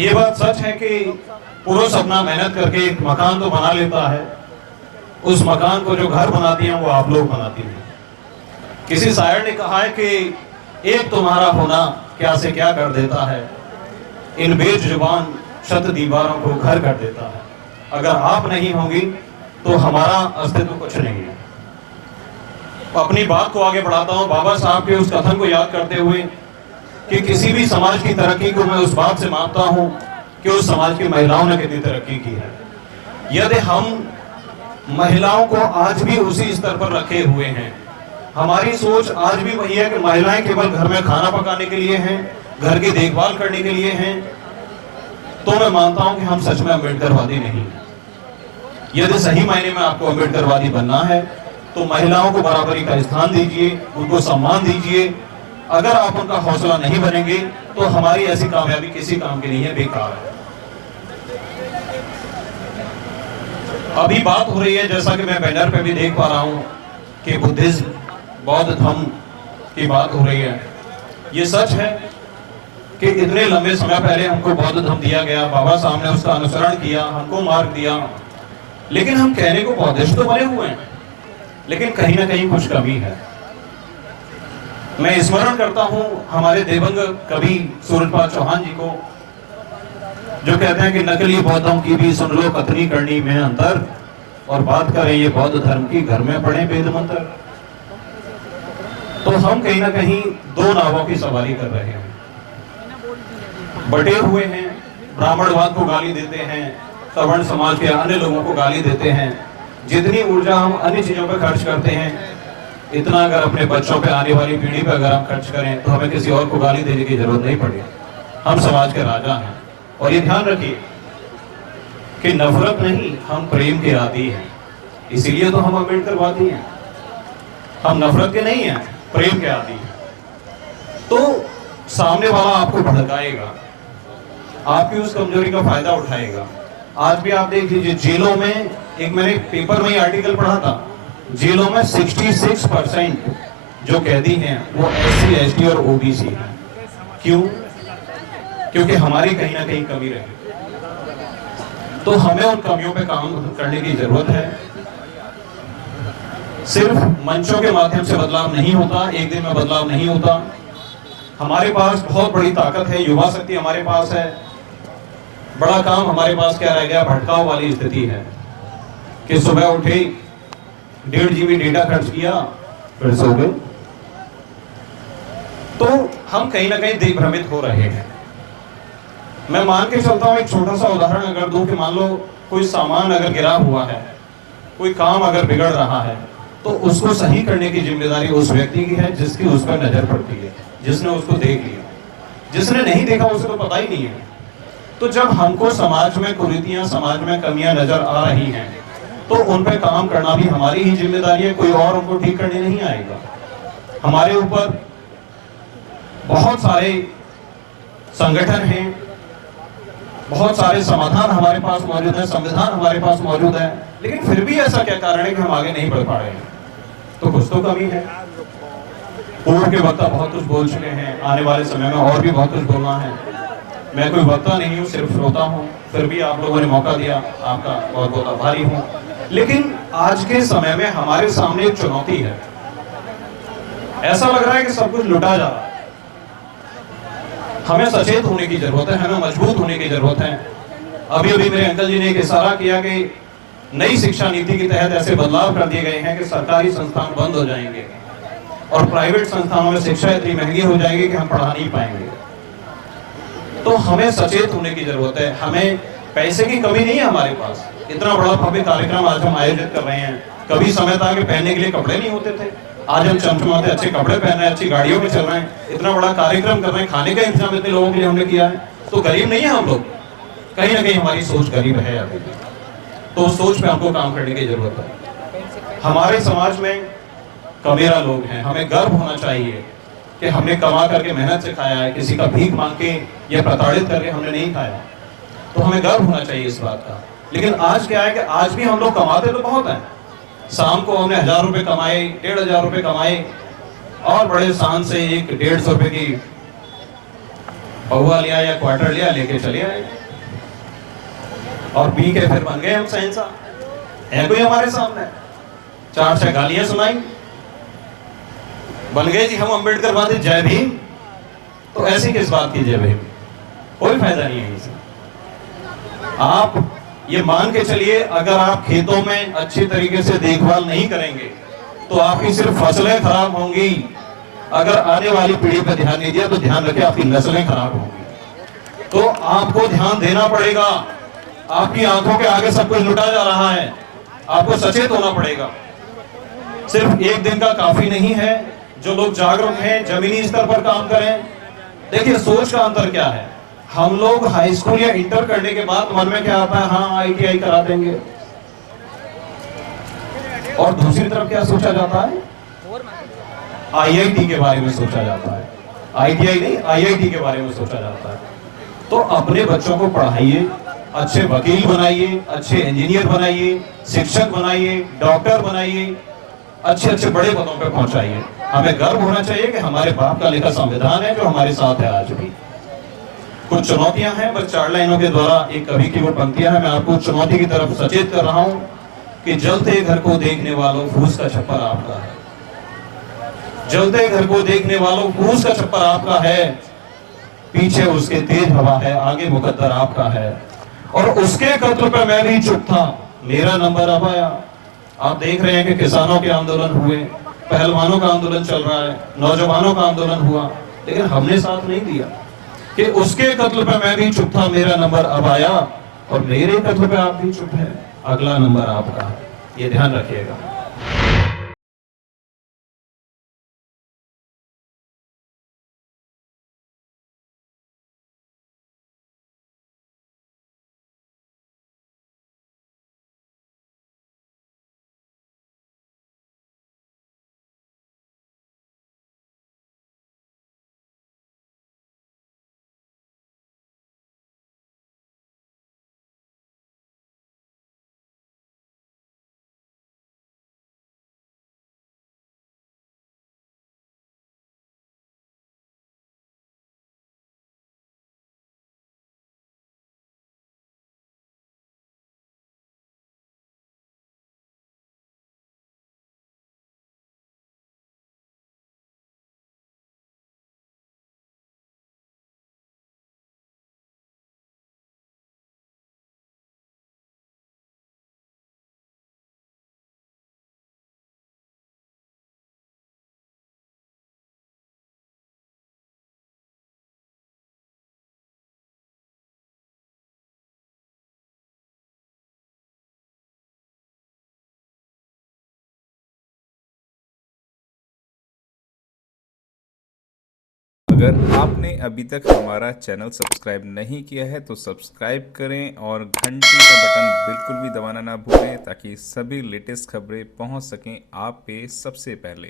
ये बात सच है कि पुरुष अपना मेहनत करके एक मकान तो बना लेता है, उस मकान को जो घर बनाती हैं वो आप लोग बनाती हैं। किसी शायर ने कहा है कि एक तुम्हारा होना क्या से क्या कर देता है, इन बेजुबान शत दीवारों को घर कर देता है। अगर आप नहीं होंगी तो हमारा अस्तित्व कुछ नहीं है। अपनी बात को आगे बढ़ाता हूं बाबा साहब के उस कथन को याद करते हुए कि किसी भी समाज की तरक्की को मैं उस बात से मापता हूं कि उस समाज की महिलाओं ने कितनी तरक्की की है। यदि हम महिलाओं को आज भी उसी स्तर पर रखे हुए हैं, हमारी सोच आज भी वही है कि महिलाएं केवल घर में खाना पकाने के लिए हैं, घर की देखभाल करने के लिए हैं, तो मैं मानता हूं कि हम सच में अम्बेडकरवादी नहीं हैं। यदि सही मायने में आपको अम्बेडकरवादी बनना है तो महिलाओं को बराबरी का स्थान दीजिए, उनको सम्मान दीजिए। अगर आप उनका हौसला नहीं बनेंगे तो हमारी ऐसी कामयाबी किसी काम की नहीं है, बेकार है। अभी बात हो रही है, जैसा कि मैं बैनर पे भी देख पा रहा हूं, कि बुद्धिज्म, बौद्ध धर्म की बात हो रही है। ये सच है कि इतने लंबे समय पहले हमको बौद्ध धर्म दिया गया, बाबा साहब ने उसका अनुसरण किया, हमको मार्ग दिया, लेकिन हम कहने को बौद्धिस्ट तो बने हुए हैं, लेकिन कहीं ना कहीं कुछ कमी है। मैं स्मरण करता हूं हमारे दिवंगत कवि सूरजपाल चौहान जी को, जो कहते हैं कि नकली बौद्धों की भी सुन लो कथनी करनी में अंतर, और बात करें ये बौद्ध धर्म की, घर में पढ़े वेद मंत्र। तो हम कहीं ना कहीं दो नावों की सवारी कर रहे हैं, बटे हुए हैं, ब्राह्मणवाद को गाली देते हैं, सवर्ण समाज के अन्य लोगों को गाली देते हैं। जितनी ऊर्जा हम अन्य चीजों पर खर्च करते हैं, इतना अगर अपने बच्चों पे, आने वाली पीढ़ी पे अगर हम खर्च करें तो हमें किसी और को गाली देने की जरूरत नहीं पड़ेगी। हम समाज के राजा हैं। और ये ध्यान रखिए कि नफरत नहीं, हम प्रेम के आदी हैं, इसीलिए तो हम अम्बेडकरवादी हैं। हम नफरत के नहीं हैं, प्रेम के आदी हैं। तो सामने वाला आपको भड़काएगा, आपकी उस कमजोरी का फायदा उठाएगा। आज भी आप देख लीजिए, जेलों में, एक मैंने पेपर में आर्टिकल पढ़ा था, जेलों में 66% जो कैदी हैं वो SC, ST और OBC हैं। क्यों? क्योंकि हमारी कहीं ना कहीं कमी रही। तो हमें उन कमियों पे काम करने की जरूरत है। सिर्फ मंचों के माध्यम से बदलाव नहीं होता, एक दिन में बदलाव नहीं होता। हमारे पास बहुत बड़ी ताकत है, युवा शक्ति हमारे पास है। बड़ा काम हमारे पास क्या रह गया? भटकाव वाली स्थिति है कि सुबह उठे, 1.5 GB डेटा खर्च किया, फिर सो गए। तो हम कहीं ना कहीं दिग्भ्रमित हो रहे हैं। मैं मान के चलता हूं, एक छोटा सा उदाहरण अगर दूं कि मान लो कोई सामान अगर गिरा हुआ है, कोई काम अगर बिगड़ रहा है, तो उसको सही करने की जिम्मेदारी उस व्यक्ति की है जिसकी उस पर नजर पड़ती है, जिसने उसको देख लिया। जिसने नहीं देखा उसे तो पता ही नहीं है। तो जब हमको समाज में कुरीतियां, समाज में कमियां नजर आ रही हैं, तो उन पर काम करना भी हमारी ही जिम्मेदारी है, कोई और उनको ठीक करने नहीं आएगा। हमारे ऊपर बहुत सारे संगठन हैं, बहुत सारे समाधान हमारे पास मौजूद है, संविधान हमारे पास मौजूद है, लेकिन फिर भी ऐसा क्या कारण है कि हम आगे नहीं बढ़ पा रहे हैं? तो कुछ तो कमी है। पूर्व के वक्ता बहुत कुछ बोल चुके हैं, आने वाले समय में और भी बहुत कुछ बोलना है। मैं कोई वक्ता नहीं हूँ, सिर्फ श्रोता हूँ, फिर भी आप लोगों ने मौका दिया, आपका बहुत बहुत आभारी हूँ। लेकिन आज के समय में हमारे सामने एक चुनौती है। ऐसा लग रहा है कि सब कुछ लुटा जा रहा है। हमें सचेत होने की जरूरत है, हमें मजबूत होने की जरूरत है। अभी अभी मेरे अंकल जी ने एक इशारा किया कि नई शिक्षा नीति के तहत ऐसे बदलाव कर दिए गए हैं कि सरकारी संस्थान बंद हो जाएंगे और प्राइवेट संस्थानों में शिक्षा इतनी महंगी हो जाएगी कि हम पढ़ा नहीं पाएंगे। तो हमें सचेत होने की जरूरत है। हमें पैसे की कमी नहीं है हमारे पास। इतना बड़ा भव्य कार्यक्रम आज हम आयोजित कर रहे हैं। कभी समय था कि पहनने के लिए कपड़े नहीं होते थे, आज हम चमचमाते अच्छे कपड़े पहन रहे हैं, अच्छी गाड़ियों में चल रहे हैं, इतना बड़ा कार्यक्रम कर रहे हैं, खाने का इंतजाम इतने लोगों के लिए हमने किया है। तो गरीब नहीं है हम लोग, कहीं ना कहीं हमारी सोच गरीब है अभी भी। तो उस सोच पे हमको काम करने की जरूरत है। हमारे समाज में कमेरा लोग हैं, हमें गर्व होना चाहिए कि हमने कमा करके मेहनत से खाया है, किसी का भीख मांग के या प्रताड़ित करके हमने नहीं खाया। तो हमें गर्व होना चाहिए इस बात का। लेकिन आज क्या है कि आज भी हम लोग कमाते तो बहुत हैं। शाम को हमने 1000 रुपए कमाए, 1500 रुपए कमाए, और बड़े शान से एक 150 रुपए की पौवा लिया या क्वार्टर लिया, लेके चले आए और पी के फिर बन गए हम शहंशाह। है कोई हमारे सामने? 4 गालियां सुनाई, बन गए जी हम अम्बेडकर वादी, जय भीम। तो ऐसी किस बात की जय भीम? कोई फायदा नहीं है इससे। आप ये मान के चलिए, अगर आप खेतों में अच्छी तरीके से देखभाल नहीं करेंगे तो आपकी सिर्फ फसलें खराब होंगी। अगर आने वाली पीढ़ी पर ध्यान नहीं दिया तो ध्यान रखिए आपकी नस्लें खराब होंगी। तो आपको ध्यान देना पड़ेगा। आपकी आंखों के आगे सब कुछ लुटा जा रहा है, आपको सचेत होना पड़ेगा। सिर्फ एक दिन का काफी नहीं है। जो लोग जागरूक हैं, जमीनी स्तर पर काम करें। देखिए सोच का अंतर क्या है। हम लोग हाई स्कूल या इंटर करने के बाद मन में क्या आता है, हाँ ITI करा देंगे, और दूसरी तरफ क्या सोचा जाता है, IIT के बारे में सोचा जाता है। ITI नहीं, IIT के बारे में सोचा जाता है। तो अपने बच्चों को पढ़ाइए, अच्छे वकील बनाइए, अच्छे इंजीनियर बनाइए, शिक्षक बनाइए, डॉक्टर बनाइए, अच्छे अच्छे बड़े पदों पे पहुंचाइए। हमें गर्व होना चाहिए कि हमारे बाप का लिखा संविधान है जो हमारे साथ है आज भी। कुछ चुनौतियां हैं, बस 4 लाइनों के द्वारा एक कवि की वो पंक्तियां हैं। मैं आपको चुनौती की तरफ सचेत कर रहा हूं कि जलते घर को देखने वालों फूस का छप्पर आपका है। जलते घर को देखने वालों फूस का छप्पर आपका है, पीछे उसके तेज हवा है, आगे मुकद्दर आपका है। और उसके कत्ल पे मैं भी चुप था, मेरा नंबर अब आया। आप देख रहे हैं कि किसानों के आंदोलन हुए, पहलवानों का आंदोलन चल रहा है, नौजवानों का आंदोलन हुआ, लेकिन हमने साथ नहीं दिया कि उसके कत्ल पे मैं भी चुप था, मेरा नंबर अब आया। और मेरे कत्ल पे आप भी चुप है, अगला नंबर आपका है। ये ध्यान रखिएगा। अगर आपने अभी तक हमारा चैनल सब्सक्राइब नहीं किया है तो सब्सक्राइब करें और घंटी का बटन बिल्कुल भी दबाना ना भूलें ताकि सभी लेटेस्ट खबरें पहुंच सकें आप पे सबसे पहले।